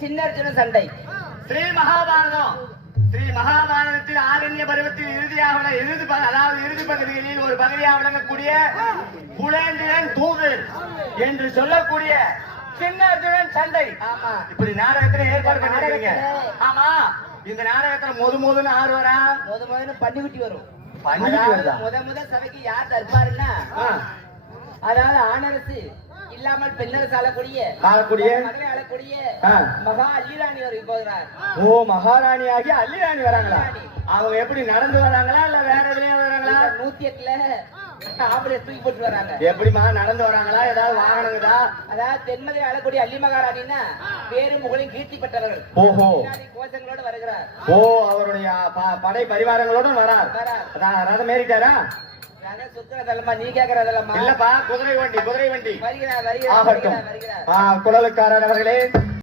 சின்னர்ஜுன சண்டை. ஸ்ரீ மகாபாரதம். ஸ்ரீ மகாபாரதத்தில் ஆரண்ய பருவத்தில் இறுதியாக இறுதி பகுதிகளில் ஒரு பகுதியாக விளங்கக்கூடிய புலேந்திரன் தூது என்று சொல்லக்கூடிய சின்னர்ஜுனன் சண்டை. ஆமா, இப்படி நாடகத்துல ஏற்பாடு பண்ணிருக்கீங்க. ஆமா, இந்த நாடகத்துல முதன்னு ஆறு வரா? முதன்னு பண்ணிவிட்டி வரும். முத சபைக்கு யார் தருப்பாருன்னா, அதாவது ஆணரசு இல்லாமல் பெண்ணரசு ஆளக்கூடிய மகளை ஆளக்கூடிய மகா அல்லிராணி வரும் போகிறார். ஓ, மகாராணியாகி அல்லிராணி வராங்களா? அவங்க எப்படி நடந்து வராங்களா இல்ல வேற எதுலயும் வராங்களா? 108ல ஆம்பளை தூக்கி போட்டு வராங்க. எப்படிமா நடந்து வராங்களா? ஏதாவது வாகனங்களா? அதாவது தென்மலை ஆளக்கூடிய அல்லி மகாராணின்னா பேரும் புகழையும் கீர்த்தி பெற்றவர்கள். ஓஹோ, கோஷங்களோட வருகிறார். ஓ, அவருடைய படை பரிவாரங்களோட வரார். ரதம் ஏறிட்டாரா? சுக்கரதல்லமா, நீ கேக்குறதல்லமா? இல்லப்பா, குதிரை வண்டி வருகிறார். குழலுக்காரர் அவர்களே.